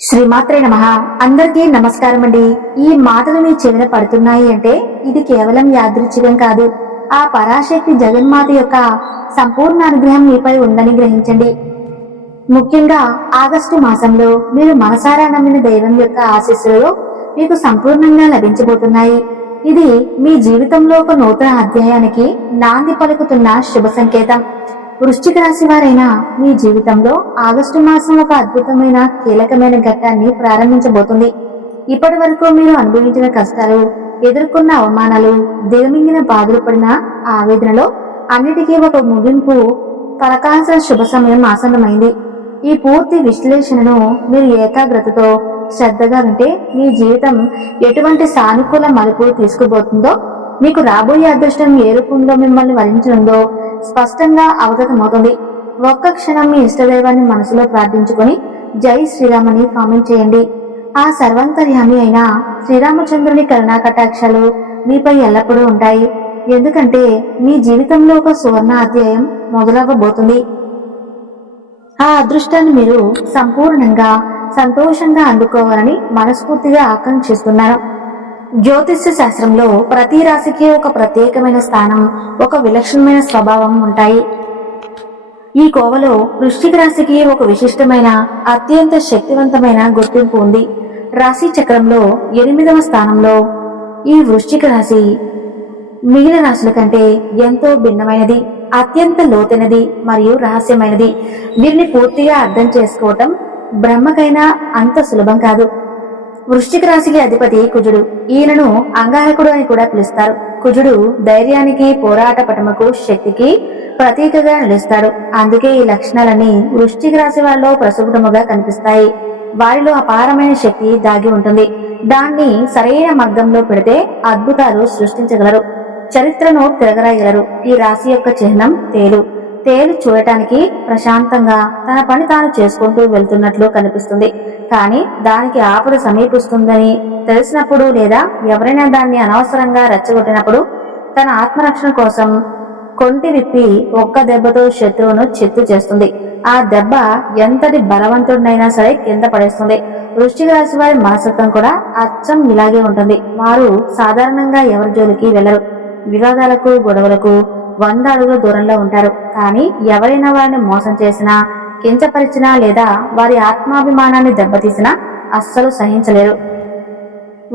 శ్రీమాత్రే నమః. అందరికీ నమస్కారం అండి. ఈ మాటలు మీ చెవిన పడుతున్నాయి అంటే ఇది కేవలం యాదృచ్ఛికం కాదు. ఆ పరాశక్తి జగన్మాత యొక్క సంపూర్ణ అనుగ్రహం మీపై ఉందని గ్రహించండి. ముఖ్యంగా ఆగస్టు మాసంలో మీరు మనసారా నమ్మిన దైవం యొక్క ఆశీస్సులు మీకు సంపూర్ణంగా లభించబోతున్నాయి. ఇది మీ జీవితంలో ఒక నూతన అధ్యాయానికి నాంది పలుకుతున్న శుభ సంకేతం. వృశ్చిక రాశి వారైన మీ జీవితంలో ఆగస్టు మాసం ఒక అద్భుతమైన కీలకమైన ఘట్టాన్ని ప్రారంభించబోతుంది. ఇప్పటి వరకు మీరు అనుభవించిన కష్టాలు, ఎదుర్కొన్న అవమానాలు, దిగమింగిన బాధలు పడిన ఆవేదనలో అన్నిటికీ ఒక ముగింపు పలకాల్సిన శుభ సమయం ఆసన్నమైంది. ఈ పూర్తి విశ్లేషణను మీరు ఏకాగ్రతతో శ్రద్ధగా వింటే మీ జీవితం ఎటువంటి సానుకూల మలుపు తీసుకుపోతుందో, మీకు రాబోయే అదృష్టం ఏ రూపంలో మిమ్మల్ని వరించనుందో స్పష్టంగా అవగతమవుతుంది. ఒక్క క్షణం మీ ఇష్టదైవాన్ని మనసులో ప్రార్థించుకొని జై శ్రీరామని కామెంట్ చేయండి. ఆ సర్వాంతర్యామి అయిన శ్రీరామచంద్రుని కరుణా కటాక్షాలు మీపై ఎల్లప్పుడూ ఉంటాయి. ఎందుకంటే మీ జీవితంలో ఒక సువర్ణ అధ్యాయం మొదలవ్వబోతుంది. ఆ అదృష్టాన్ని మీరు సంపూర్ణంగా సంతోషంగా అందుకోవాలని మనస్ఫూర్తిగా ఆకాంక్షిస్తున్నాను. జ్యోతిష్య శాస్త్రంలో ప్రతి రాశికి ఒక ప్రత్యేకమైన స్థానం, ఒక విలక్షణమైన స్వభావం ఉంటాయి. ఈ కోవలో వృశ్చిక రాశికి ఒక విశిష్టమైన, అత్యంత శక్తివంతమైన గుర్తింపు ఉంది. రాశి చక్రంలో 8వ స్థానంలో ఈ వృశ్చిక రాశి మిగిలిన రాశుల కంటే ఎంతో భిన్నమైనది, అత్యంత లోతైనది మరియు రహస్యమైనది. వీరిని పూర్తిగా అర్థం చేసుకోవటం బ్రహ్మకైనా అంత సులభం కాదు. వృశ్చిక రాశికి అధిపతి కుజుడు. ఈయనను అంగారకుడు అని కూడా పిలుస్తారు. కుజుడు ధైర్యానికి, పోరాట పటముకు, శక్తికి ప్రతీకగా నిలుస్తాడు. అందుకే ఈ లక్షణాలన్నీ వృశ్చిక రాశి వారిలో ప్రస్ఫుటముగా కనిపిస్తాయి. వారిలో అపారమైన శక్తి దాగి ఉంటుంది. దాన్ని సరైన మగ్గంలో పెడితే అద్భుతాలు సృష్టించగలరు, చరిత్రను తిరగరాయగలరు. ఈ రాశి యొక్క చిహ్నం తేలు. తేలు చూడటానికి ప్రశాంతంగా తన పని తాను చేసుకుంటూ వెళ్తున్నట్లు కనిపిస్తుంది. కానీ దానికి ఆపద సమీపిస్తుందని తెలిసినప్పుడు, లేదా ఎవరైనా దాన్ని అనవసరంగా రెచ్చగొట్టినప్పుడు తన ఆత్మరక్షణ కోసం కొంటి విప్పి ఒక్క దెబ్బతో శత్రువును చిత్తు చేస్తుంది. ఆ దెబ్బ ఎంతటి బలవంతుడినైనా సరే కింద పడేస్తుంది. వృశ్చిక రాశి వారి మనస్తత్వం కూడా అచ్చం ఇలాగే ఉంటుంది. వారు సాధారణంగా ఎవరి జోలికి వెళ్లరు. వివాదాలకు, గొడవలకు 100 అడుగుల దూరంలో ఉంటారు. కానీ ఎవరైనా వారిని మోసం చేసినా, కించపరిచినా, లేదా వారి ఆత్మాభిమానాన్ని దెబ్బతీసినా అస్సలు సహించలేరు.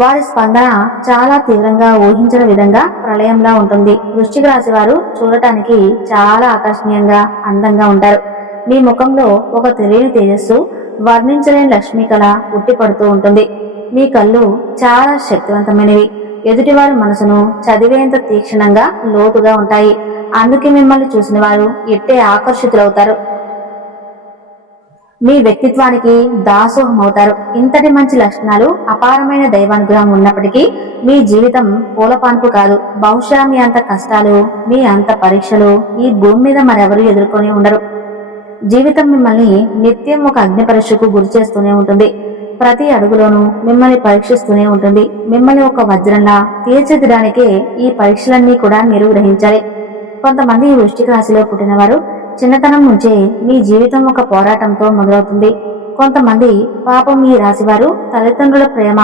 వారి స్పందన చాలా తీవ్రంగా, ఊహించిన విధంగా ప్రళయంలా ఉంటుంది. వృశ్చిక రాశి వారు చూడటానికి చాలా ఆకర్షణీయంగా, అందంగా ఉంటారు. మీ ముఖంలో ఒక తెలియని తేజస్సు, వర్ణించలేని లక్ష్మీ కళ ఉట్టిపడుతూ ఉంటుంది. మీ కళ్ళు చాలా శక్తివంతమైనవి. ఎదుటివారి మనసును చదివేంత తీక్షణంగా, లోతుగా ఉంటాయి. అందుకే మిమ్మల్ని చూసిన వారు ఇట్టే ఆకర్షితులవుతారు. మీ వ్యక్తిత్వానికి దాసోహమవుతారు. ఇంతటి మంచి లక్షణాలు, అపారమైన దైవానుగ్రహం ఉన్నప్పటికీ మీ జీవితం పూలపాన్పు కాదు. బహుశా మీ అంత కష్టాలు, మీ అంత పరీక్షలు ఈ భూమి మీద మరెవరూ ఎదుర్కొని ఉండరు. జీవితం మిమ్మల్ని నిత్యం ఒక అగ్ని పరీక్షకు గురి చేస్తూనే ఉంటుంది. ప్రతి అడుగులోనూ మిమ్మల్ని పరీక్షిస్తూనే ఉంటుంది. మిమ్మల్ని ఒక వజ్రంలా తీర్చిదిద్దడానికే ఈ పరీక్షలన్నీ కూడా మీరు గ్రహించాలి. కొంతమంది వృశ్చిక రాశిలో పుట్టినవారు చిన్నతనం నుంచే మీ జీవితం ఒక పోరాటంతో మొదలవుతుంది. కొంతమంది పాపం ఈ రాశివారు తల్లిదండ్రుల ప్రేమ,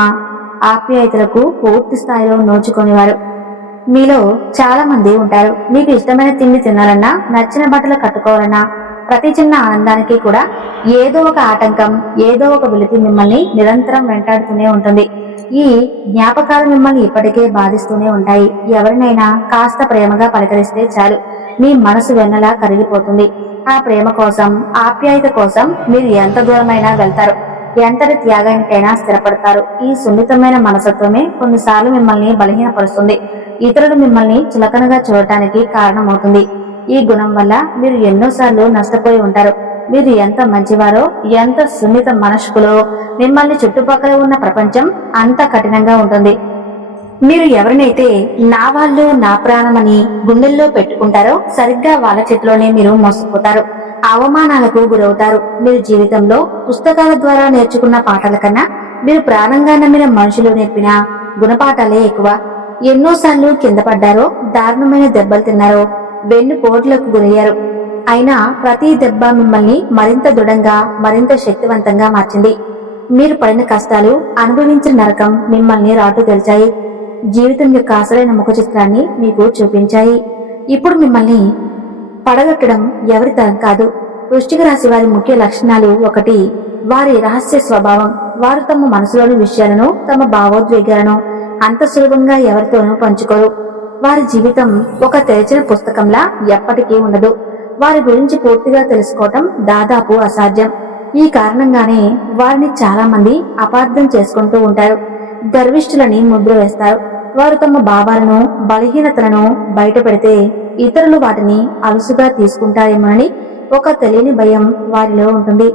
ఆప్యాయతలకు పూర్తి స్థాయిలో నోచుకునేవారు. మీలో చాలా మంది ఉంటారు. మీకు ఇష్టమైన తిండి తినాలన్నా, నచ్చిన బట్టలు కట్టుకోవాలన్నా, ప్రతి చిన్న ఆనందానికి కూడా ఏదో ఒక ఆటంకం, ఏదో ఒక వెలితి మిమ్మల్ని నిరంతరం వెంటాడుతూనే ఉంటుంది. ఈ జ్ఞాపకాలు మిమ్మల్ని ఇప్పటికే బాధిస్తూనే ఉంటాయి. ఎవరినైనా కాస్త ప్రేమగా పలకరిస్తే చాలు, మీ మనసు వెన్నలా కరిగిపోతుంది. ఆ ప్రేమ కోసం, ఆప్యాయత కోసం మీరు ఎంత దూరమైనా వెళ్తారు, ఎంతటి త్యాగానికైనా స్థిరపడతారు. ఈ సున్నితమైన మనసత్వమే కొన్నిసార్లు మిమ్మల్ని బలహీనపరుస్తుంది. ఇతరులు మిమ్మల్ని చులకనగా చూడటానికి కారణమవుతుంది. ఈ గుణం వల్ల మీరు ఎన్నోసార్లు నష్టపోయి ఉంటారు. మీరు ఎంత మంచివారో, ఎంత సున్నిత మనస్కులో మిమ్మల్ని చుట్టుపక్కల ఉన్న ప్రపంచం అంత కఠినంగా ఉంటుంది. మీరు ఎవరినైతే నా వాళ్ళు, నా ప్రాణమని గుండెల్లో పెట్టుకుంటారో సరిగ్గా వాళ్ళ చేతిలోనే మీరు మోసపోతారు, అవమానాలకు గురవుతారు. మీరు జీవితంలో పుస్తకాల ద్వారా నేర్చుకున్న పాఠాల కన్నా మీరు ప్రాణంగా నమ్మిన మనుషులు నేర్పిన గుణపాఠాలే ఎక్కువ. ఎన్నోసార్లు కింద పడ్డారో, దారుణమైన దెబ్బలు తిన్నారో, వెన్ను పోట్లకు గురయ్యారు. అయినా ప్రతి దెబ్బ మిమ్మల్ని మరింత దృఢంగా, మరింత శక్తివంతంగా మార్చింది. మీరు పడిన కష్టాలు, అనుభవించిన నరకం మిమ్మల్ని రాటు తెలిచాయి. జీవితం యొక్క అసలైన ముఖ చిత్రాన్ని మీకు చూపించాయి. ఇప్పుడు మిమ్మల్ని పడగొట్టడం ఎవరి తరం కాదు. వృశ్చిక రాశి వారి ముఖ్య లక్షణాలు: 1. వారి రహస్య స్వభావం. వారు తమ మనసులోని విషయాలను, తమ భావోద్వేగాలను అంత సులభంగా ఎవరితోనూ పంచుకోరు. వారి జీవితం ఒక తెరిచిన పుస్తకంలా ఎప్పటికీ ఉండదు. వారి గురించి పూర్తిగా తెలుసుకోవటం దాదాపు అసాధ్యం. ఈ కారణంగానే వారిని చాలా మంది అపార్థం చేసుకుంటూ ఉంటారు. గర్విష్ఠులని ముద్ర వేస్తారు. వారు తమ భావాలను, బలహీనతలను బయట పెడితే ఇతరులు వాటిని అలుసుగా తీసుకుంటారేమోనని ఒక తెలియని భయం వారిలో ఉంటుంది.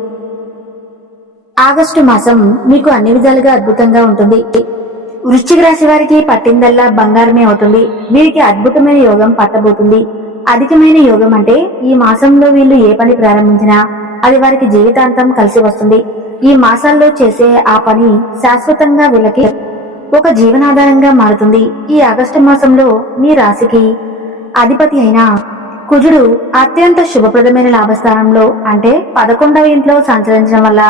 ఆగస్టు మాసం మీకు అన్ని విధాలుగా అద్భుతంగా ఉంటుంది. వృశ్చిక రాశి వారికి పట్టిందల్లా బంగారమే అవుతుంది. వీరికి అద్భుతమైన యోగం పట్టబోతుంది. అధికమైన యోగం అంటే ఈ మాసంలో వీళ్ళు ఏ పని ప్రారంభించినా అది వారికి జీవితాంతం కలిసి వస్తుంది. ఈ మాసాల్లో చేసే ఆ పని శాశ్వతంగా వీళ్ళకి ఒక జీవనాధారంగా మారుతుంది. ఈ ఆగస్టు మాసంలో మీ రాశికి అధిపతి అయిన కుజుడు అత్యంత శుభప్రదమైన లాభస్థానంలో అంటే 11వ ఇంట్లో సంచరించడం వల్ల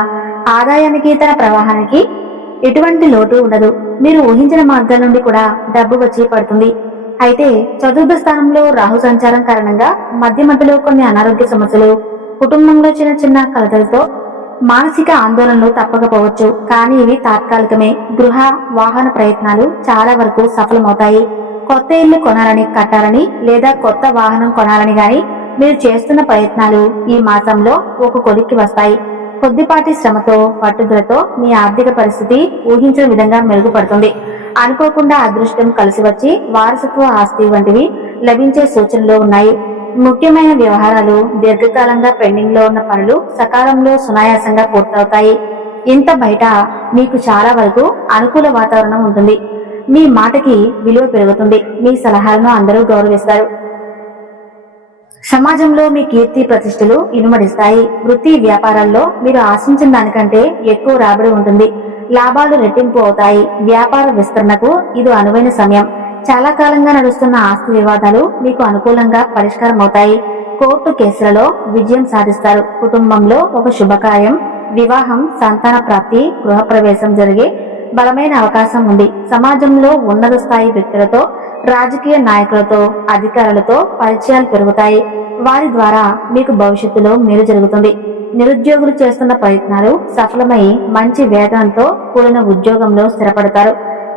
ఆదాయానికి, తన ప్రవాహానికి ఎటువంటి లోటు ఉండదు. మీరు ఊహించిన మార్గాల నుండి కూడా డబ్బు వచ్చి పడుతుంది. అయితే చతుర్థ స్థానంలో రాహు సంచారం కారణంగా మధ్య మధ్యలో కొన్ని అనారోగ్య సమస్యలు, కుటుంబంలో చిన్న చిన్న కలతలతో మానసిక ఆందోళనలు తప్పకపోవచ్చు. కానీ ఇవి తాత్కాలికమే. గృహ, వాహన ప్రయత్నాలు చాలా వరకు సఫలమవుతాయి. కొత్త ఇల్లు కట్టాలని లేదా కొత్త వాహనం కొనాలని గాని మీరు చేస్తున్న ప్రయత్నాలు ఈ మాసంలో ఒక కొలిక్కి వస్తాయి. కొద్దిపాటి శ్రమతో, పట్టుదలతో మీ ఆర్థిక పరిస్థితి ఊహించిన విధంగా మెరుగుపడుతుంది. అనుకోకుండా అదృష్టం కలిసి వచ్చి వారసత్వ ఆస్తి వంటివి లభించే సూచనలు ఉన్నాయి. ముఖ్యమైన వ్యవహారాలు, దీర్ఘకాలంగా పెండింగ్ లో ఉన్న పనులు సకాలంలో సునాయాసంగా పూర్తవుతాయి. ఇంత బయట మీకు చాలా వరకు అనుకూల వాతావరణం ఉంటుంది. మీ మాటకి విలువ పెరుగుతుంది. మీ సలహాలను అందరూ గౌరవిస్తారు. సమాజంలో మీ కీర్తి ప్రతిష్టలు ఇనుమడిస్తాయి. వృత్తి వ్యాపారాల్లో మీరు ఆశించిన దానికంటే ఎక్కువ రాబడి ఉంటుంది. లాభాలు రెట్టింపు అవుతాయి. వ్యాపార విస్తరణకు ఇది అనువైన సమయం. చాలా కాలంగా నడుస్తున్న ఆస్తి వివాదాలు మీకు అనుకూలంగా పరిష్కారం అవుతాయి. కోర్టు కేసులలో విజయం సాధిస్తారు. కుటుంబంలో ఒక శుభకార్యం, వివాహం, సంతాన ప్రాప్తి, గృహప్రవేశం జరిగే బలమైన అవకాశం ఉంది. సమాజంలో ఉన్నత స్థాయి వ్యక్తులతో, రాజకీయ నాయకులతో, అధికారులతో పరిచయాలు పెరుగుతాయి. వారి ద్వారా మీకు భవిష్యత్తులో మేలు జరుగుతుంది. నిరుద్యోగులు చేస్తున్న ప్రయత్నాలు సఫలమై మంచి వేతనంతో కూడిన ఉద్యోగంలో స్థిరపడతారు.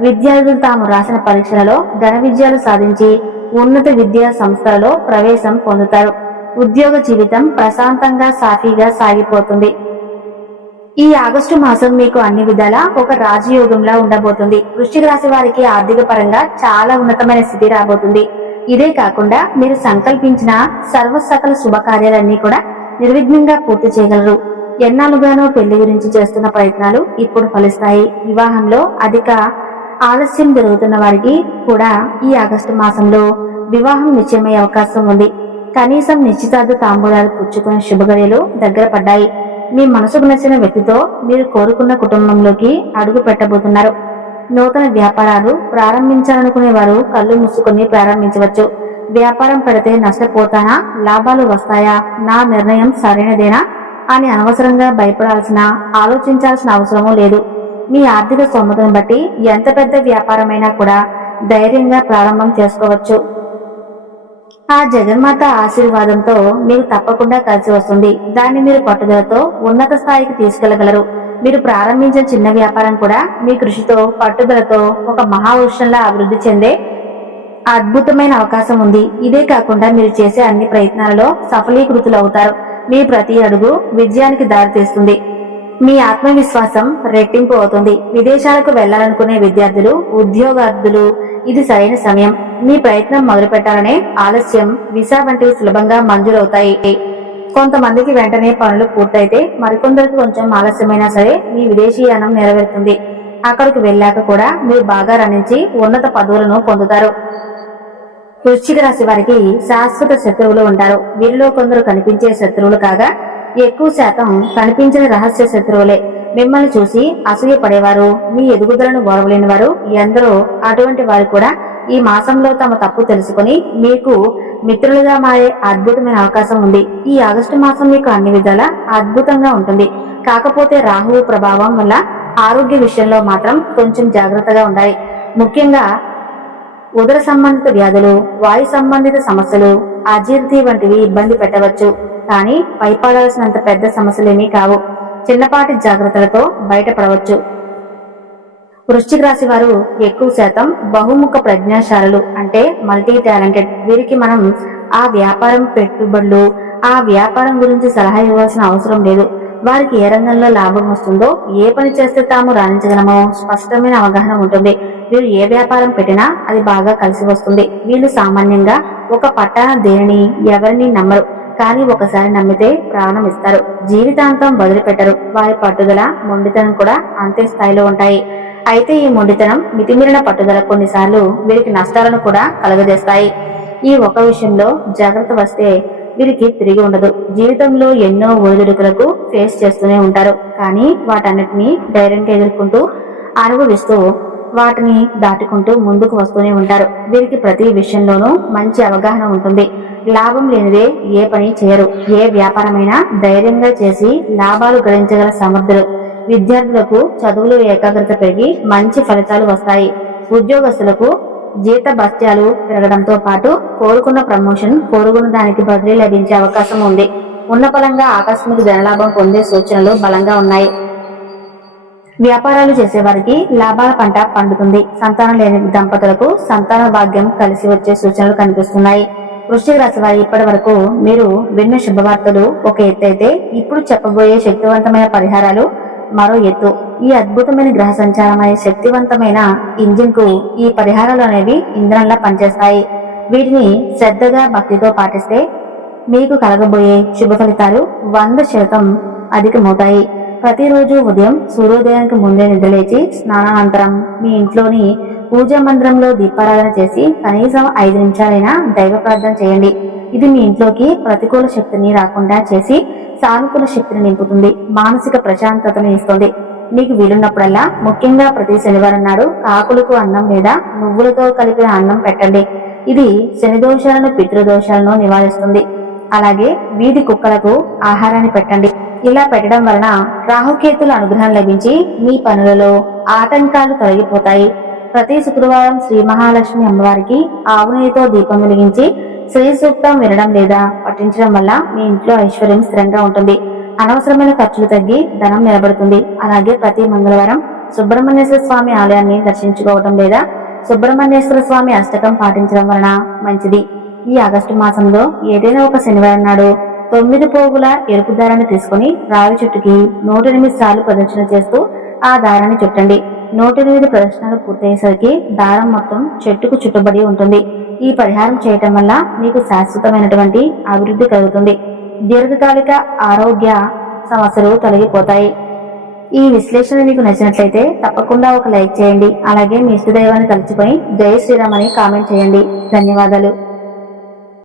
విద్యార్థులు తాము రాసిన పరీక్షలలో ఘన విజయాలు సాధించి ఉన్నత విద్యా సంస్థలలో ప్రవేశం పొందుతారు. ఉద్యోగ జీవితం ప్రశాంతంగా, సాఫీగా సాగిపోతుంది. ఈ ఆగస్టు మాసం మీకు అన్ని విధాలా ఒక రాజయోగంలా ఉండబోతుంది. వృశ్చిక రాశి వారికి ఆర్థిక పరంగా చాలా ఉన్నతమైన స్థితి రాబోతుంది. ఇదే కాకుండా మీరు సంకల్పించిన సర్వసకల శుభకార్యాలన్నీ కూడా నిర్విఘ్నంగా పూర్తి చేయగలరు. ఎన్నాళ్ళుగానో పెళ్లి గురించి చేస్తున్న ప్రయత్నాలు ఇప్పుడు ఫలిస్తాయి. వివాహంలో అధిక ఆలస్యం జరుగుతున్న వారికి కూడా ఈ ఆగస్టు మాసంలో వివాహం నిశ్చయమయ్యే అవకాశం ఉంది. కనీసం నిశ్చితార్థ తాంబూలాలు పుచ్చుకునే శుభగడియలు దగ్గర పడ్డాయి. మీ మనసుకు నచ్చిన వ్యక్తితో మీరు కోరుకున్న కుటుంబంలోకి అడుగు పెట్టబోతున్నారు. నూతన వ్యాపారాలు ప్రారంభించాలనుకునే వారు కళ్ళు మూసుకుని ప్రారంభించవచ్చు. వ్యాపారం పెడితే నష్టపోతానా, లాభాలు వస్తాయా, నా నిర్ణయం సరైనదేనా అని అనవసరంగా ఆలోచించాల్సిన అవసరమూ లేదు. మీ ఆర్థిక స్తోమతను బట్టి ఎంత పెద్ద వ్యాపారమైనా కూడా ధైర్యంగా ప్రారంభం చేసుకోవచ్చు. ఆ జగన్మాత ఆశీర్వాదంతో మీకు తప్పకుండా కలిసి వస్తుంది. దాన్ని మీరు పట్టుదలతో ఉన్నత స్థాయికి తీసుకెళ్లగలరు. మీరు ప్రారంభించిన చిన్న వ్యాపారం కూడా మీ కృషితో, పట్టుదలతో ఒక మహావృక్షంలా అభివృద్ధి చెందే అద్భుతమైన అవకాశం ఉంది. ఇదే కాకుండా మీరు చేసే అన్ని ప్రయత్నాలలో సఫలీకృతులు అవుతారు. మీ ప్రతి అడుగు విజయానికి దారితీస్తుంది. మీ ఆత్మవిశ్వాసం రెట్టింపు అవుతుంది. విదేశాలకు వెళ్లాలనుకునే విద్యార్థులు, ఉద్యోగార్థులు ఇది సరైన సమయం. మీ ప్రయత్నం మొదలు పెట్టాలనే ఆలస్యం, వీసా వంటివి సులభంగా మంజూరవుతాయి. కొంతమందికి వెంటనే పనులు పూర్తయితే మరికొందరికి కొంచెం ఆలస్యమైనా సరే మీ విదేశీయానం నెరవేరుతుంది. అక్కడికి వెళ్ళాక కూడా మీరు బాగా రాణించి ఉన్నత పదవులను పొందుతారు. వృశ్చిక రాశి వారికి శాశ్వత శత్రువులు ఉంటారు. వీరిలో కొందరు కనిపించే శత్రువులు కాగా ఎక్కువ శాతం కనిపించని రహస్య శత్రువులే. మిమ్మల్ని చూసి అసూయ పడేవారు, మీ ఎదుగుదలను ఓర్వలేని వారు ఎందరో. అటువంటి వారు కూడా ఈ మాసంలో తమ తప్పు తెలుసుకుని మీకు మిత్రులుగా మారే అద్భుతమైన అవకాశం ఉంది. ఈ ఆగస్టు మాసం మీకు అన్ని విధాలా అద్భుతంగా ఉంటుంది. కాకపోతే రాహువు ప్రభావం వల్ల ఆరోగ్య విషయంలో మాత్రం కొంచెం జాగ్రత్తగా ఉండాలి. ముఖ్యంగా ఉదర సంబంధిత వ్యాధులు, వాయు సంబంధిత సమస్యలు, అజీర్తి వంటివి ఇబ్బంది పెట్టవచ్చు. కానీ పైపడాల్సినంత పెద్ద సమస్యలేమీ కావు. చిన్నపాటి జాగ్రత్తలతో బయటపడవచ్చు. వృశ్చిక రాశి వారు ఎక్కువ శాతం బహుముఖ ప్రజ్ఞాశాలులు, అంటే మల్టీ టాలెంటెడ్. వీరికి మనం ఆ వ్యాపారం పెట్టుబడులు, ఆ వ్యాపారం గురించి సలహా ఇవ్వాల్సిన అవసరం లేదు. వారికి ఏ రంగంలో లాభం వస్తుందో, ఏ పని చేస్తే తాము రాణించగలమో స్పష్టమైన అవగాహన ఉంటుంది. వీరు ఏ వ్యాపారం పెట్టినా అది బాగా కలిసి వస్తుంది. వీళ్ళు సామాన్యంగా ఒక పట్టాన దేనిని ఎవరిని నమ్మరు. కానీ ఒకసారి నమ్మితే ప్రాణం ఇస్తారు. జీవితాంతం వదిలిపెట్టరు. వారి పట్టుదల, మొండితనం కూడా అంతే స్థాయిలో ఉంటాయి. అయితే ఈ మొండితనం, మితిమీరిన పట్టుదల కొన్నిసార్లు వీరికి నష్టాలను కూడా కలుగజేస్తాయి. ఈ ఒక విషయంలో జాగ్రత్త వస్తే వీరికి తిరిగి ఉండదు. జీవితంలో ఎన్నో ఒడిదుడుకులకు ఫేస్ చేస్తూనే ఉంటారు. కానీ వాటన్నిటినీ ధైర్యంగా ఎదుర్కొంటూ, అనుభవిస్తూ, వాటిని దాటుకుంటూ ముందుకు వస్తూనే ఉంటారు. వీరికి ప్రతి విషయంలోనూ మంచి అవగాహన ఉంటుంది. లాభం లేనిదే ఏ పని చేయరు. ఏ వ్యాపారమైనా ధైర్యంగా చేసి లాభాలు గడించగల సమర్థులు. విద్యార్థులకు చదువులో ఏకాగ్రత పెరిగి మంచి ఫలితాలు వస్తాయి. ఉద్యోగస్తులకు జీత భత్యాలు పెరగడంతో పాటు కోరుకున్న ప్రమోషన్, కోరుకున్న దానికి బదిలీ లభించే అవకాశం ఉంది. ఉన్న ఫలంగా ఆకస్మిక ధనలాభం పొందే సూచనలు బలంగా ఉన్నాయి. వ్యాపారాలు చేసేవారికి లాభాల పంట పండుతుంది. సంతానం లేని దంపతులకు సంతాన భాగ్యం కలిసి వచ్చే సూచనలు కనిపిస్తున్నాయి. వృశ్చిక రాశి వారి ఇప్పటి వరకు మీరు విన్న శుభవార్తలు ఒక ఎత్తు అయితే, ఇప్పుడు చెప్పబోయే శక్తివంతమైన పరిహారాలు మరో ఎత్తు. ఈ అద్భుతమైన గ్రహ సంచారం అనే శక్తివంతమైన ఇంజిన్ కు ఈ పరిహారాలు అనేవి ఇంధనంలా పనిచేస్తాయి. వీటిని శ్రద్ధగా, భక్తితో పాటిస్తే మీకు కలగబోయే శుభ ఫలితాలు 100% అధికమవుతాయి. ప్రతిరోజు ఉదయం సూర్యోదయానికి ముందే నిద్రలేచి స్నానానంతరం మీ ఇంట్లోని పూజా మందిరంలో దీపారాధన చేసి కనీసం 5 నిమిషాలైనా దైవ ప్రార్థన చేయండి. ఇది మీ ఇంట్లోకి ప్రతికూల శక్తిని రాకుండా చేసి సానుకూల శక్తిని నింపుతుంది. మానసిక ప్రశాంతతను ఇస్తుంది. మీకు వీలున్నప్పుడల్లా, ముఖ్యంగా ప్రతి శనివారం నాడు కాకులకు అన్నం లేదా నువ్వులతో కలిపిన అన్నం పెట్టండి. ఇది శని దోషాలను, పితృదోషాలను నివారిస్తుంది. అలాగే వీధి కుక్కలకు ఆహారాన్ని పెట్టండి. ఇలా పెట్టడం వలన రాహుకేతుల అనుగ్రహం లభించి మీ పనులలో ఆటంకాలు తొలగిపోతాయి. ప్రతి శుక్రవారం శ్రీ మహాలక్ష్మి అమ్మవారికి ఆవు నెయ్యితో దీపం వెలిగించి శ్రీ సూక్తం వినడం లేదా పఠించడం వల్ల మీ ఇంట్లో ఐశ్వర్యం స్థిరంగా ఉంటుంది. అనవసరమైన ఖర్చులు తగ్గి ధనం నిలబడుతుంది. అలాగే ప్రతి మంగళవారం సుబ్రహ్మణ్యేశ్వర స్వామి ఆలయాన్ని దర్శించుకోవడం లేదా సుబ్రహ్మణ్యేశ్వర స్వామి అష్టకం పాటించడం వలన మంచిది. ఈ ఆగస్టు మాసంలో ఏదైనా ఒక శనివారం నాడు 9 పోగుల ఎరుపు దారాన్ని తీసుకుని రావి చెట్టుకి 108 సార్లు ప్రదక్షిణ చేస్తూ ఆ దారాన్ని చుట్టండి. 108 ప్రదక్షిణలు పూర్తయ్యేసరికి దారం మొత్తం చెట్టుకు చుట్టబడి ఉంటుంది. ఈ పరిహారం చేయటం వల్ల మీకు శాశ్వతమైనటువంటి అభివృద్ధి కలుగుతుంది. దీర్ఘకాలిక ఆరోగ్య సమస్యలు తొలగిపోతాయి. ఈ విశ్లేషణ మీకు నచ్చినట్లయితే తప్పకుండా ఒక లైక్ చేయండి. అలాగే మీ ఇష్టదైవాన్ని తలుచుకొని జై శ్రీరామ్ అని కామెంట్ చేయండి. ధన్యవాదాలు.